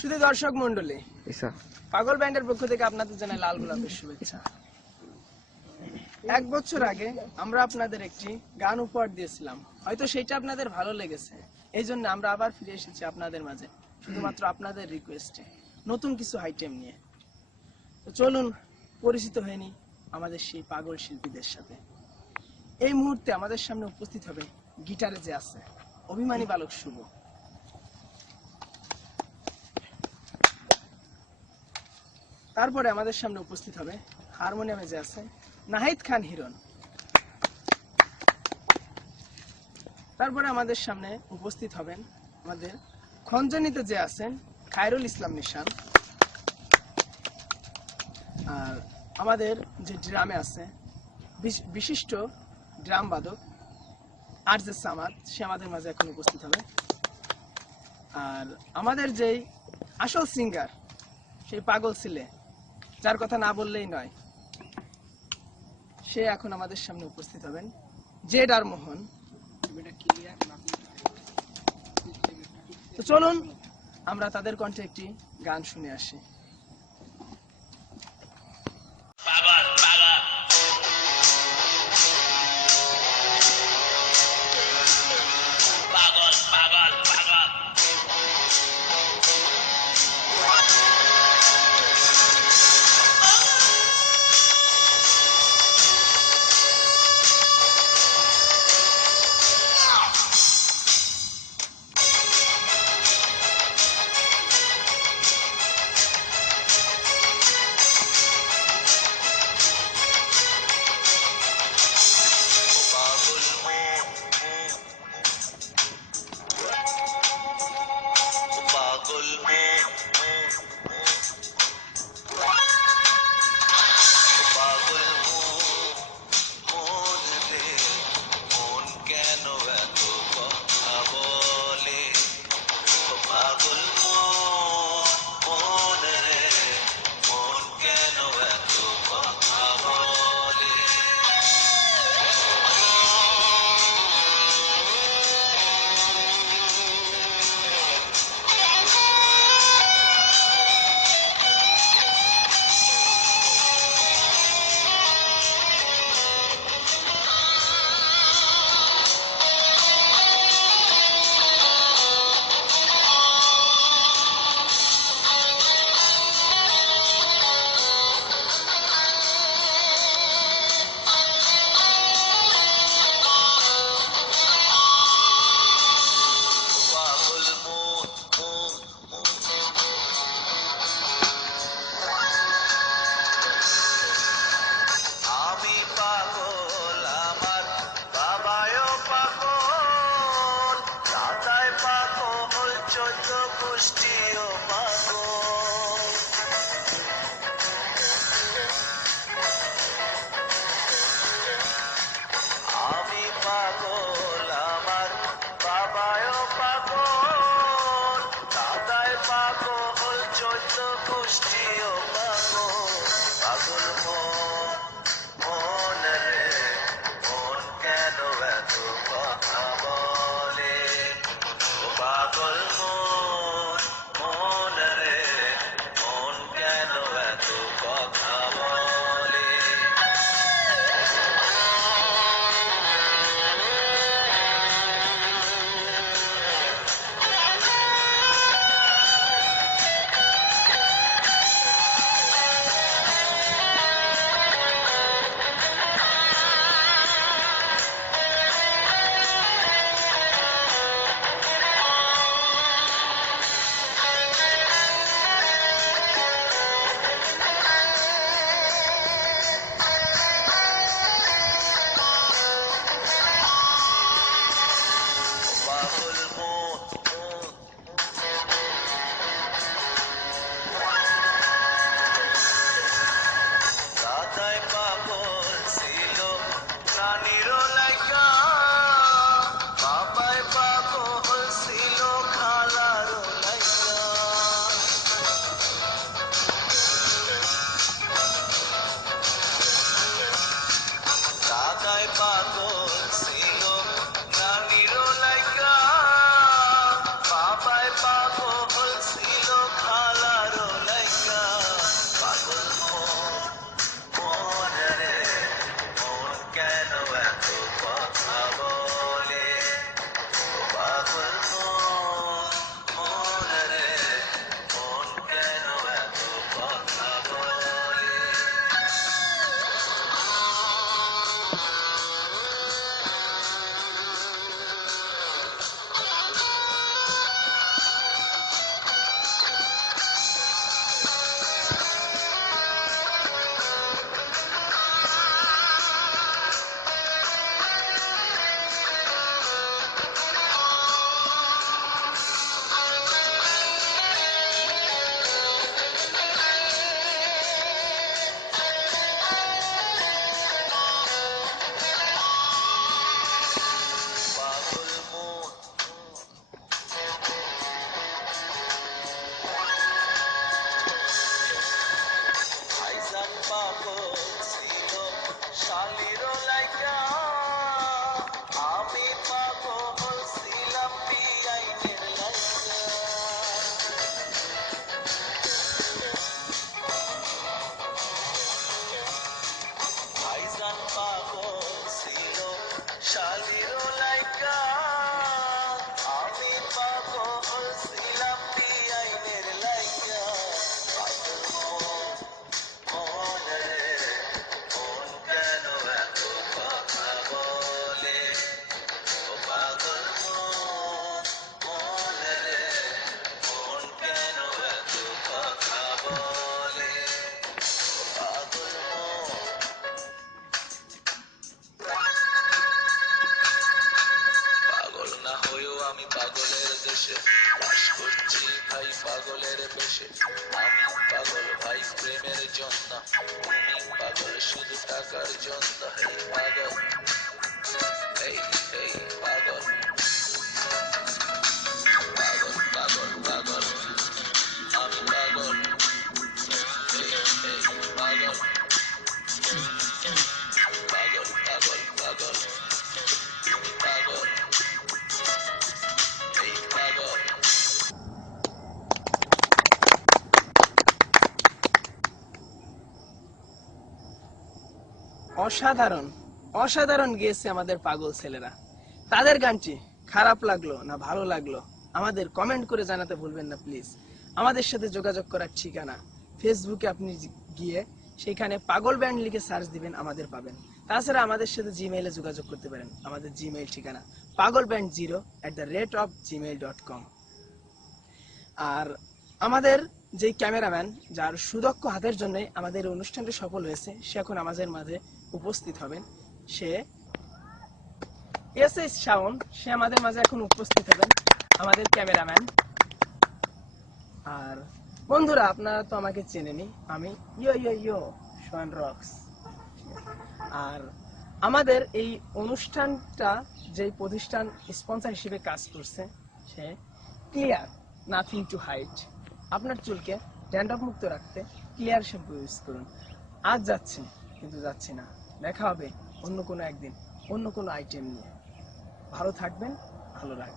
শুধু দর্শক মন্ডলী, পাগল ব্যান্ডের পক্ষ থেকে আপনাদের জানাই লাল গোলাপের শুভেচ্ছা। 1 বছর আগে আমরা আপনাদের একটি গান উপহার দিয়েছিলাম, হয়তো সেটা আপনাদের ভালো লেগেছে। এই জন্য আমরা আবার ফিরে এসেছি আপনাদের মাঝে, শুধুমাত্র আপনাদের রিকোয়েস্টে নতুন কিছু আইটেম নিয়ে। তো চলুন পরিচিত হয়ে নিই আমাদের সেই পাগল শিল্পীদের সাথে। এই মুহূর্তে আমাদের সামনে উপস্থিত হবে গিটারে যে আছে অভিমানী বালক শুভ, তারপরে আমাদের সামনে উপস্থিত হবে হারমোনিয়ামে যে আছে নাহিদ খান হিরণ, তারপরে আমাদের সামনে উপস্থিত হবেন আমাদের খঞ্জনিতে যে আছেন খায়রুল ইসলাম নিশান, আর আমাদের যে ড্রামে আছে বিশিষ্ট ড্রাম বাদক আর যে সামাদ, সে আমাদের মাঝে এখন উপস্থিত হবে। আর আমাদের যেই আসল সিঙ্গার, সেই পাগল ছিলে যার কথা না বললেই নয়, সে এখন আমাদের সামনে উপস্থিত হবেন জেড আর মোহন। তো চলুন আমরা তাদের কণ্ঠে একটি গান শুনে আসি। পাগল মন মন পাগলের বেশে, আমি পাগল ভাই প্রেমের জন্য, তুমি পাগল শুধু টাকার জন্য। এই পাগল, এই এই পাগল, পাগল পাগল পাগল, আমি পাগল, এই এই পাগল, পাগল পাগল পাগল, তুমি পাগল, এই পাগল। অসাধারণ, অসাধারণ গেয়েছে আমাদের পাগল ছেলেরা। তাদের গানটি খারাপ লাগলো না ভালো লাগলো আমাদের কমেন্ট করে জানাতে ভুলবেন না প্লিজ। আমাদের সাথে যোগাযোগ করার ঠিকানা, ফেসবুকে আপনি গিয়ে সেখানে পাগল ব্যান্ড লিখে সার্চ দিবেন, আমাদের পাবেন। তাছাড়া আমাদের সাথে জিমেইলে যোগাযোগ করতে পারেন। আমাদের জিমেইল ঠিকানা pagalband0@gmail.com। আর আমাদের যে ক্যামেরাম্যান, যার সুদক্ষ হাতের জন্য আমাদের এই অনুষ্ঠানটি সফল হয়েছে, সে এখন আমাদের মাঝে উপস্থিত হবেন। সে এস শাওন, সে আমাদের মাঝে এখন উপস্থিত হবেন, আমাদের ক্যামেরাম্যান। আর বন্ধুরা, আপনারা তো আমাকে চেনেনি, আমি ইয়ো ইয়ো ইয়ো সোয়ান রক্স। আর আমাদের এই অনুষ্ঠানটা যে প্রতিষ্ঠান স্পন্সর হিসেবে কাজ করছে, সে ক্লিয়ার, নাথিং টু হাইড। আপনার চুলকে ড্যান্ড্রফ মুক্ত রাখতে ক্লিয়ার শ্যাম্পু ইউজ করুন। আজ যাচ্ছি, কিন্তু যাচ্ছি না। দেখা হবে অন্য কোনো একদিন, অন্য কোনো আইটেম নিয়ে। ভালো থাকবেন, ভালো রাখবেন।